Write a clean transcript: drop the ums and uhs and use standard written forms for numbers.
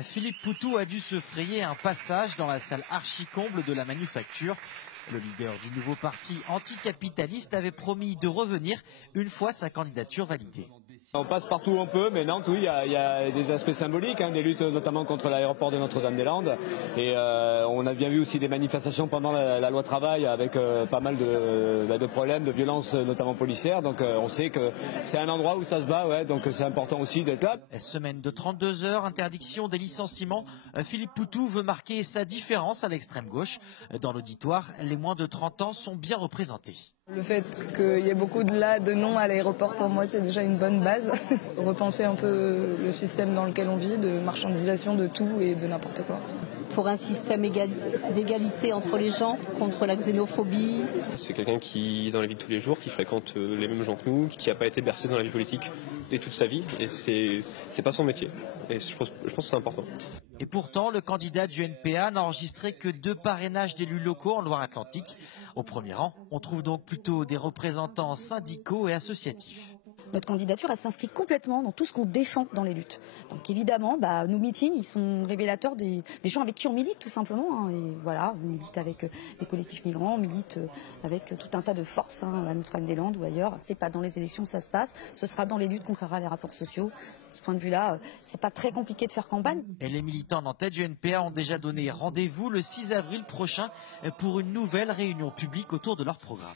Philippe Poutou a dû se frayer un passage dans la salle archi-comble de la Manufacture. Le leader du nouveau parti anticapitaliste avait promis de revenir une fois sa candidature validée. On passe partout où on peut, mais Nantes, oui, il y a des aspects symboliques, des luttes notamment contre l'aéroport de Notre-Dame-des-Landes. Et on a bien vu aussi des manifestations pendant la loi travail avec pas mal de problèmes, de violences notamment policières. Donc on sait que c'est un endroit où ça se bat, ouais, donc c'est important aussi d'être là. Semaine de 32 heures, interdiction des licenciements. Philippe Poutou veut marquer sa différence à l'extrême gauche. Dans l'auditoire, les moins de 30 ans sont bien représentés. Le fait qu'il y ait beaucoup de non à l'aéroport, pour moi, c'est déjà une bonne base. Repenser un peu le système dans lequel on vit, de marchandisation de tout et de n'importe quoi. Pour un système d'égalité entre les gens, contre la xénophobie. C'est quelqu'un qui, dans la vie de tous les jours, qui fréquente les mêmes gens que nous, qui n'a pas été bercé dans la vie politique de toute sa vie, et c'est pas son métier. Et je pense que c'est important. Et pourtant, le candidat du NPA n'a enregistré que 2 parrainages d'élus locaux en Loire-Atlantique. Au premier rang, on trouve donc plutôt des représentants syndicaux et associatifs. Notre candidature, elle s'inscrit complètement dans tout ce qu'on défend dans les luttes. Donc évidemment, nos meetings, ils sont révélateurs des gens avec qui on milite tout simplement. Et voilà, on milite avec des collectifs migrants, on milite avec tout un tas de forces à Notre-Dame-des-Landes ou ailleurs. C'est pas dans les élections que ça se passe, ce sera dans les luttes contre les rapports sociaux. De ce point de vue-là, c'est pas très compliqué de faire campagne. Et les militants nantais du NPA ont déjà donné rendez-vous le 6 avril prochain pour une nouvelle réunion publique autour de leur programme.